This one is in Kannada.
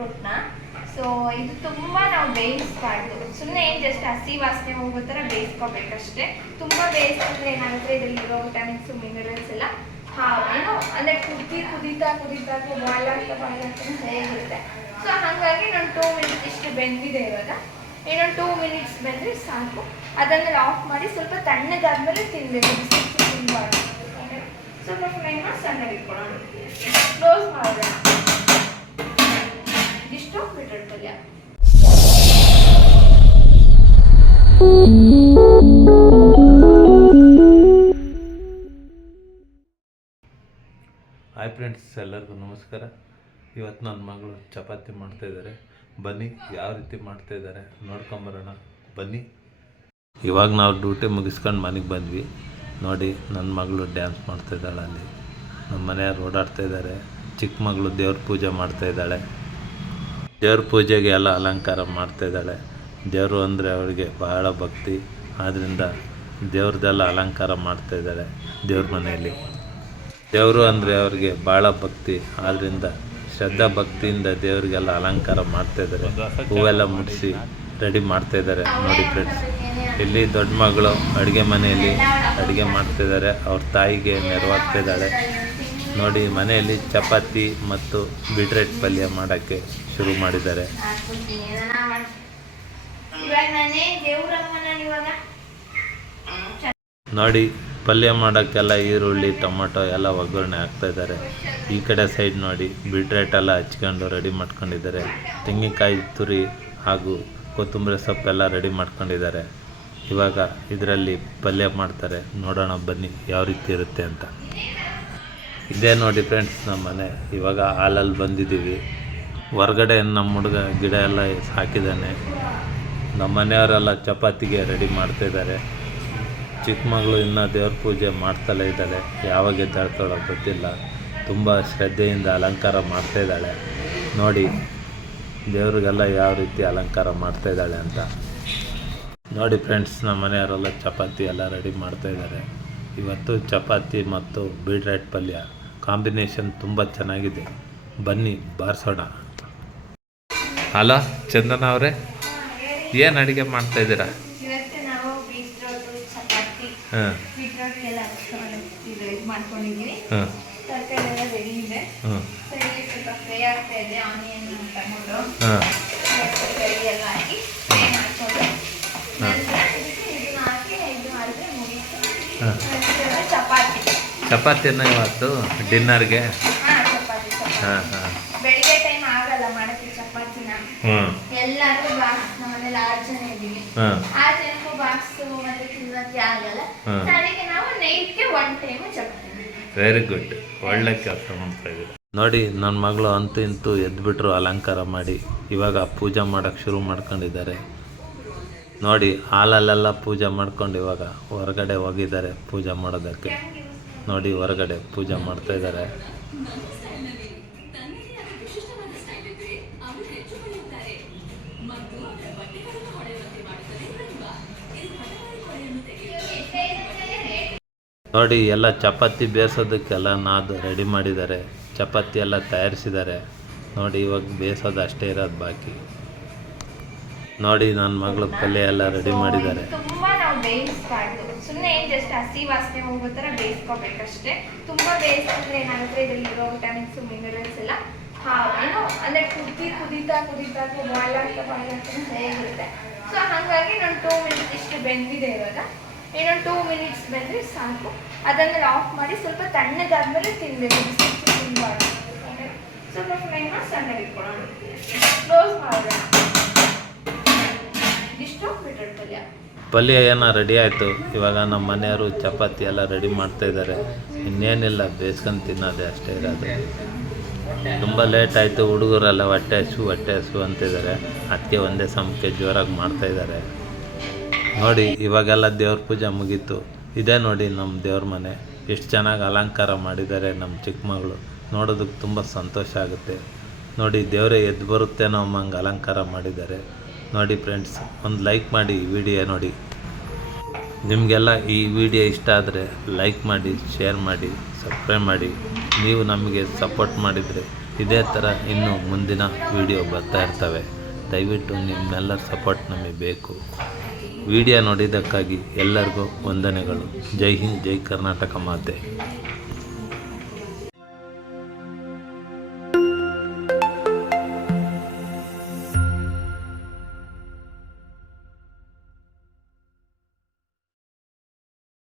ಫ್ರೂಟ್ನ. ಸೊ ಇದು ತುಂಬ ನಾವು ಬೇಯಿಸ್ಬಾರ್ದು, ಸುಮ್ಮನೆ ಜಸ್ಟ್ ಹಸಿ ವಾಸನೆ ಹೋಗೋ ಥರ ಬೇಯಿಸ್ಕೋಬೇಕಷ್ಟೇ. ತುಂಬ ಬೇಯಿಸಿದ್ರೆ ಏನಾಗುತ್ತೆ, ಇದರಲ್ಲಿರೋ ವಿಟಮಿನ್ಸು ಮಿನರಲ್ಸ್ ಎಲ್ಲ ಏನೋ ಅಂದರೆ ಕುದೀತಾ ಬಾಯ್ಲ್ ಆಗ್ತಾ ಹೇಗಿರುತ್ತೆ. ಸೊ ಹಾಗಾಗಿ ನಾನು 2 ಮಿನಿಟ್ಸ್ ಇಷ್ಟು ಬೆಂದಿದೆ. ಇವಾಗ ಇನ್ನೊಂದು 2 ಮಿನಿಟ್ಸ್ ಬೆಂದರೆ ಸಾಕು. ಅದನ್ನು ಆಫ್ ಮಾಡಿ ಸ್ವಲ್ಪ ತಣ್ಣಗಾದ್ಮೇಲೆ ತಿನ್ನಬೇಕು, ಬಿಸಿ ತಿನ್ನಬಾರ್ದು. ಸ್ವಲ್ಪ ಫ್ಲೇಮ್ನ ಸಣ್ಣಗೆ ಇಟ್ಕೊಳ್ಳೋಣ, ಕ್ಲೋಸ್ ಮಾಡೋಣ. ಇಷ್ಟು ಬೀಟ್ರೂಟ್ ಪಲ್ಯ. ಹಾಯ್ ಫ್ರೆಂಡ್ಸ್, ಎಲ್ಲರಿಗೂ ನಮಸ್ಕಾರ. ಇವತ್ತು ನನ್ನ ಮಗಳು ಚಪಾತಿ ಮಾಡ್ತಾಯಿದ್ದಾರೆ. ಬನ್ನಿ ಯಾವ ರೀತಿ ಮಾಡ್ತಾಯಿದ್ದಾರೆ ನೋಡ್ಕೊಂಬರೋಣ, ಬನ್ನಿ. ಇವಾಗ ನಾವು ಡ್ಯೂಟಿ ಮುಗಿಸ್ಕೊಂಡು ಮನೆಗೆ ಬಂದ್ವಿ. ನೋಡಿ ನನ್ನ ಮಗಳು ಡ್ಯಾನ್ಸ್ ಮಾಡ್ತಾಯಿದ್ದಾಳೆ. ಅಲ್ಲಿ ನಮ್ಮ ಮನೆಯವ್ರು ಓಡಾಡ್ತಾಯಿದ್ದಾರೆ. ಚಿಕ್ಕ ಮಗಳು ದೇವ್ರ ಪೂಜೆ ಮಾಡ್ತಾಯಿದ್ದಾಳೆ. ದೇವ್ರ ಪೂಜೆಗೆ ಎಲ್ಲ ಅಲಂಕಾರ ಮಾಡ್ತಾಯಿದ್ದಾಳೆ. ದೇವರು ಅಂದರೆ ಅವಳಿಗೆ ಬಹಳ ಭಕ್ತಿ, ಆದ್ದರಿಂದ ದೇವ್ರದ್ದೆಲ್ಲ ಅಲಂಕಾರ ಮಾಡ್ತಾಯಿದ್ದಾಳೆ. ದೇವ್ರ ಮನೆಯಲ್ಲಿ ದೇವರು ಅಂದರೆ ಅವ್ರಿಗೆ ಭಾಳ ಭಕ್ತಿ, ಆದ್ದರಿಂದ ಶ್ರದ್ಧಾ ಭಕ್ತಿಯಿಂದ ದೇವರಿಗೆಲ್ಲ ಅಲಂಕಾರ ಮಾಡ್ತಾಯಿದ್ದಾರೆ. ಹೂವೆಲ್ಲ ಮುಡಿಸಿ ರೆಡಿ ಮಾಡ್ತಾಯಿದ್ದಾರೆ. ನೋಡಿ ಫ್ರೆಂಡ್ಸ್, ಇಲ್ಲಿ ದೊಡ್ಡ ಮಗಳು ಅಡುಗೆ ಮನೆಯಲ್ಲಿ ಅಡುಗೆ ಮಾಡ್ತಾಯಿದ್ದಾರೆ. ಅವ್ರ ತಾಯಿಗೆ ನೆರವಾಗ್ತಿದ್ದಾಳೆ. ನೋಡಿ ಮನೆಯಲ್ಲಿ ಚಪಾತಿ ಮತ್ತು ಬೀಟ್ರೂಟ್ ಪಲ್ಯ ಮಾಡೋಕ್ಕೆ ಶುರು ಮಾಡಿದ್ದಾರೆ. ನೋಡಿ ಪಲ್ಯ ಮಾಡೋಕ್ಕೆಲ್ಲ ಈರುಳ್ಳಿ ಟೊಮೊಟೊ ಎಲ್ಲ ಒಗ್ಗರಣೆ ಹಾಕ್ತಾಯಿದ್ದಾರೆ. ಈ ಕಡೆ ಸೈಡ್ ನೋಡಿ ಬೀಟ್ರೂಟ್ ಎಲ್ಲ ಹಚ್ಕೊಂಡು ರೆಡಿ ಮಾಡ್ಕೊಂಡಿದ್ದಾರೆ. ತೆಂಗಿನಕಾಯಿ ತುರಿ ಹಾಗೂ ಕೊತ್ತಂಬರಿ ಸೊಪ್ಪೆಲ್ಲ ರೆಡಿ ಮಾಡ್ಕೊಂಡಿದ್ದಾರೆ. ಇವಾಗ ಇದರಲ್ಲಿ ಪಲ್ಯ ಮಾಡ್ತಾರೆ. ನೋಡೋಣ ಬನ್ನಿ ಯಾವ ರೀತಿ ಇರುತ್ತೆ ಅಂತ. ಇದೇ ನೋಡಿ ಫ್ರೆಂಡ್ಸ್ ನಮ್ಮ ಮನೆ. ಇವಾಗ ಹಾಲಲ್ಲಿ ಬಂದಿದ್ದೀವಿ. ಹೊರಗಡೆ ನಮ್ಮ ಹುಡುಗ ಗಿಡ ಎಲ್ಲ ಹಾಕಿದ್ದಾನೆ. ನಮ್ಮ ಮನೆಯವರೆಲ್ಲ ಚಪಾತಿಗೆ ರೆಡಿ ಮಾಡ್ತಾಯಿದ್ದಾರೆ. ಚಿಕ್ಕ ಮಗಳು ಇನ್ನೂ ದೇವ್ರ ಪೂಜೆ ಮಾಡ್ತಲೇ ಇದ್ದಾಳೆ. ಯಾವಾಗ ಎದ್ದಾಳ್ತಾಳೋ ಗೊತ್ತಿಲ್ಲ. ತುಂಬ ಶ್ರದ್ಧೆಯಿಂದ ಅಲಂಕಾರ ಮಾಡ್ತಾಯಿದ್ದಾಳೆ. ನೋಡಿ ದೇವ್ರಿಗೆಲ್ಲ ಯಾವ ರೀತಿ ಅಲಂಕಾರ ಮಾಡ್ತಾಯಿದ್ದಾಳೆ ಅಂತ. ನೋಡಿ ಫ್ರೆಂಡ್ಸ್, ನಮ್ಮ ಮನೆಯವರೆಲ್ಲ ಚಪಾತಿ ಎಲ್ಲ ರೆಡಿ ಮಾಡ್ತಾಯಿದ್ದಾರೆ. ಇವತ್ತು ಚಪಾತಿ ಮತ್ತು ಬೀಟ್ರೂಟ್ ಪಲ್ಯ ಕಾಂಬಿನೇಷನ್ ತುಂಬ ಚೆನ್ನಾಗಿದೆ. ಬನ್ನಿ ಬಾರಿಸೋಣ. ಹಲೋ ಚಂದನ ಅವರೇ, ಏನು ಅಡುಗೆ ಮಾಡ್ತಾಯಿದ್ದೀರಾ? ಹಾಂ ಮಾಡ್ಕೊಂಡಿದ್ದೀವಿ. ತರಕಾರಿ ಎಲ್ಲ ರೆಡಿ ಇದೆ. ಸ್ವಲ್ಪ ಫ್ರೈ ಆಗ್ತಾ ಇದೆ. ಆನಿಯನ್ ಟೊಮೊಟೊ ತರಕಾರಿ ಎಲ್ಲ ಹಾಕಿ ಫ್ರೈ ಮಾಡ್ಕೊಂಡು ಇದನ್ನ ಹಾಕಿ ಇದು ಮಾಡಿದ್ರೆ ಮುಗೀತು. ಚಪಾತಿನ ಇವತ್ತು ಡಿನ್ನರ್ಗೆ? ಹಾಂ ಚಪಾತಿ. ಬೆಳಿಗ್ಗೆ ಟೈಮ್ ಆಗಲ್ಲ ಮಾಡೋಕ್ಕೆ ಚಪಾತಿನ. ಎಲ್ಲರೂ ಬಾಕ್ಸ್, ನಮ್ಮನೇಲಿ 6 ಜನ ಇದ್ದೀವಿ. 6 ಜನಕ್ಕೂ ಬಾಕ್ಸ್ ಮತ್ತೆ ತಿನ್ನೋಕ್ಕೆ ಆಗಲ್ಲ. ಅದಕ್ಕೆ ನಾವು ನೈಟ್ಗೆ 1 ಟೈಮ್ ಚಪಾತಿ. ವೆರಿ ಗುಡ್, ಒಳ್ಳೆ ಕೆಲಸ ಮಾಡ್ತಾ ಇದ್ದೀವಿ. ನೋಡಿ ನನ್ನ ಮಗಳು ಅಂತೂ ಇಂತೂ ಎದ್ಬಿಟ್ರು ಅಲಂಕಾರ ಮಾಡಿ. ಇವಾಗ ಪೂಜೆ ಮಾಡೋಕ್ಕೆ ಶುರು ಮಾಡ್ಕೊಂಡಿದ್ದಾರೆ. ನೋಡಿ ಹಾಲಲ್ಲೆಲ್ಲ ಪೂಜೆ ಮಾಡ್ಕೊಂಡು ಇವಾಗ ಹೊರಗಡೆ ಹೋಗಿದ್ದಾರೆ ಪೂಜೆ ಮಾಡೋದಕ್ಕೆ. ನೋಡಿ ಹೊರಗಡೆ ಪೂಜೆ ಮಾಡ್ತಾಯಿದ್ದಾರೆ. ನೋಡಿ ಎಲ್ಲ ಚಪಾತಿ ಬೇಯಿಸೋದಕ್ಕೆಲ್ಲ ನಾದು ರೆಡಿ ಮಾಡಿದ್ದಾರೆ. ಚಪಾತಿ ಎಲ್ಲ ತಯಾರಿಸಿದ್ದಾರೆ. ನೋಡಿ ಇವಾಗ ಬೇಯಿಸೋದು ಅಷ್ಟೇ ಇರೋದು ಬಾಕಿ. ನೋಡಿ ನನ್ನ ಮಗಳು ಪಲ್ಯ ಎಲ್ಲ ರೆಡಿ ಮಾಡಿದ್ದಾರೆ. ತುಂಬ ನಾವು ಬೇಯಿಸ್ಬಾರ್ದು, ಸುಮ್ಮನೆ ಜಸ್ಟ್ ಹಸಿ ವಾಸನೆ ಹೋಗೋ ಥರ ಬೇಯಿಸ್ಕೋಬೇಕಷ್ಟೇ. ತುಂಬ ಬೇಯಿಸಿದ್ರೆ ಏನಾಗುತ್ತೆ, ಇದರಲ್ಲಿರೋ ವಿಟಮಿನ್ಸು ಮಿನರಲ್ಸ್ ಎಲ್ಲ ಏನೋ ಅಂದರೆ ಕುದೀತಾ ಬಾಯ್ಲ್ ಆಗ್ತಾ ಹೇಗಿರುತ್ತೆ. ಸೊ ಹಾಗಾಗಿ ನಾನು 2 ಮಿನಿಟ್ಸ್ ಇಷ್ಟು ಬೆಂದಿದೆ. ಇವಾಗ ಇನ್ನೊಂದು 2 ಮಿನಿಟ್ಸ್ ಬೆಂದರೆ ಸಾಕು. ಅದನ್ನು ಆಫ್ ಮಾಡಿ ಸ್ವಲ್ಪ ತಣ್ಣಗಾದ್ಮೇಲೆ ತಿನ್ನಬೇಕು, ಬಿಸಿ ತಿನ್ನಬಾರ್ದು. ಸ್ವಲ್ಪ ಫ್ಲೇಮ್ನ ಸಣ್ಣಗೆ ಇಟ್ಕೊಳ್ಳೋಣ, ಕ್ಲೋಸ್ ಮಾಡೋಣ. ಇಷ್ಟು ಬೀಟ್ರೂಟ್ ಪಲ್ಯ. ಪಲ್ಯ ಏನೋ ರೆಡಿ ಆಯಿತು. ಇವಾಗ ನಮ್ಮ ಮನೆಯವರು ಚಪಾತಿ ಎಲ್ಲ ರೆಡಿ ಮಾಡ್ತಾಯಿದ್ದಾರೆ. ಇನ್ನೇನಿಲ್ಲ, ಬೇಯಿಸ್ಕೊಂಡು ತಿನ್ನೋದೇ ಅಷ್ಟೇ ಇರೋದು. ತುಂಬ ಲೇಟ್ ಆಯಿತು. ಹುಡುಗರೆಲ್ಲ ಹೊಟ್ಟೆ ಹಸು ಅಂತಿದ್ದಾರೆ. ಅದಕ್ಕೆ ಒಂದೇ ಸಮಕ್ಕೆ ಜೋರಾಗಿ ಮಾಡ್ತಾಯಿದ್ದಾರೆ. ನೋಡಿ ಇವಾಗೆಲ್ಲ ದೇವ್ರ ಪೂಜೆ ಮುಗೀತು. ಇದೇ ನೋಡಿ ನಮ್ಮ ದೇವ್ರ ಮನೆ. ಎಷ್ಟು ಚೆನ್ನಾಗಿ ಅಲಂಕಾರ ಮಾಡಿದ್ದಾರೆ ನಮ್ಮ ಚಿಕ್ಕ ಮಗಳು. ನೋಡೋದಕ್ಕೆ ತುಂಬ ಸಂತೋಷ ಆಗುತ್ತೆ. ನೋಡಿ ದೇವರೇ ಎದ್ದು ಬರುತ್ತೇನೋ ಅಮ್ಮಂಗೆ ಅಲಂಕಾರ ಮಾಡಿದ್ದಾರೆ. ನೋಡಿ ಫ್ರೆಂಡ್ಸ್, ಒಂದು ಲೈಕ್ ಮಾಡಿ ಈ ವಿಡಿಯೋ ನೋಡಿ. ನಿಮಗೆಲ್ಲ ಈ ವಿಡಿಯೋ ಇಷ್ಟ ಆದರೆ ಲೈಕ್ ಮಾಡಿ, ಶೇರ್ ಮಾಡಿ, ಸಬ್ಸ್ಕ್ರೈಬ್ ಮಾಡಿ. ನೀವು ನಮಗೆ ಸಪೋರ್ಟ್ ಮಾಡಿದರೆ ಇದೇ ಥರ ಇನ್ನೂ ಮುಂದಿನ ವಿಡಿಯೋ ಬರ್ತಾ ಇರ್ತವೆ. ದಯವಿಟ್ಟು ನಿಮ್ಮೆಲ್ಲರ ಸಪೋರ್ಟ್ ನಮಗೆ ಬೇಕು. ವಿಡಿಯೋ ನೋಡಿದ್ದಕ್ಕಾಗಿ ಎಲ್ಲರಿಗೂ ವಂದನೆಗಳು. ಜೈ ಹಿಂದ್, ಜೈ ಕರ್ನಾಟಕ ಮಾತೆ.